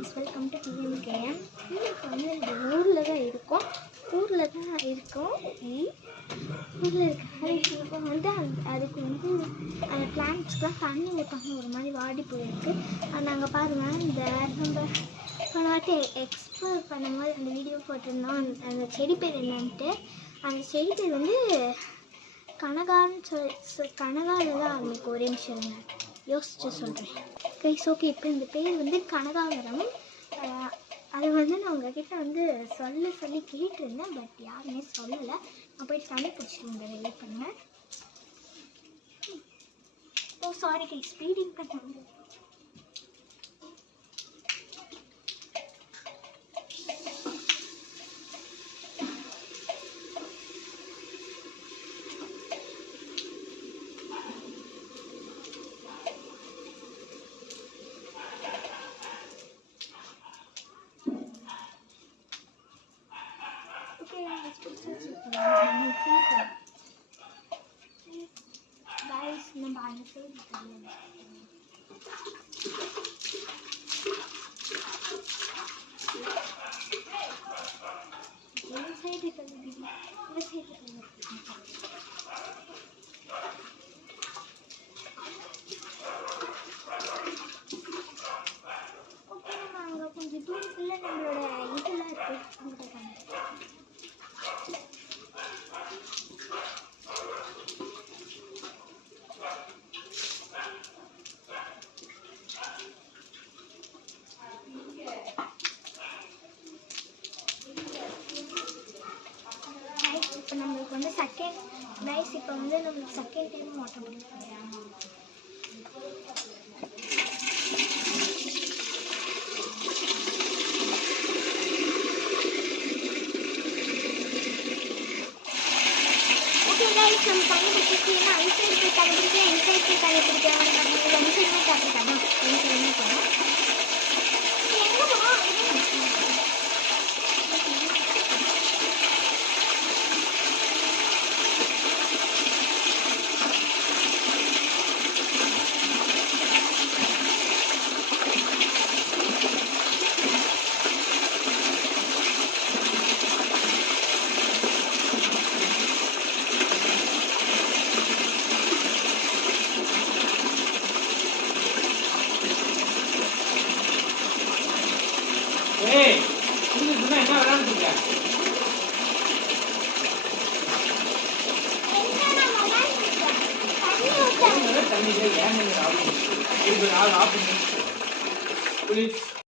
Welcome to டிஎம்கேஎம். இப்போ வந்து இந்த ஊரில் தான் இருக்கோம். ஊரில் இருக்க வந்து அதுக்கு வந்து அந்த பிளான்ட்ஸ்லாம் தண்ணி ஊற்றாம ஒரு மாதிரி வாடி போயிருக்கு. நாங்கள் பாருங்கள், இந்த நம்ம போன வாட்டி எக்ஸ்ப்ளோர் பண்ணும்போது அந்த வீடியோ போட்டிருந்தோம். அந்த செடி பேர் என்னன்ட்டு, அந்த செடி பேர் வந்து கனகான்னு கனகாவில் தான் ஆரம்பிக்கும். ஒரே நிமிஷம் யோசிச்சு சொல்கிறேன். ஓகே, இப்போ இந்த பேர் வந்து கனகாவரம். அதை வந்து நான் உங்ககிட்ட வந்து சொல்லி கேட்டிருந்தேன், பட் யாருமே சொல்லலை. நான் போய் தண்ணி பிடிச்சிட்டு வந்து வெயிட் பண்ணேன். ஓ சாரி கை, ஸ்பீடிங் பண்ண guys, நம்ம அந்த சைடு ஓகே, நம்ம அங்கே கொஞ்சம் தூரத்தில் நம்மளோட இதெல்லாம் இருக்குது. இப்போ நம்மளுக்கு வந்து செகண்ட் டைம் ஓட்ட முடியும். ஓகே கைஸ், நம்ம தண்ணி பிடிச்சிங்கன்னா ஐசைட் போய் தண்ணி பிடிக்க, இன்சைட் போய் தண்ணி பிடிக்க, நம்ம ரெண்டு சைடுமே காட்டுறோம். ரெண்டு சைடுமே போகிறோம். எங்கே போகிறோம்? ஏய், நீங்க சொன்னா என்ன விளையாடுறீங்க? தண்ணி ஏன் ஆஃப் பண்ணி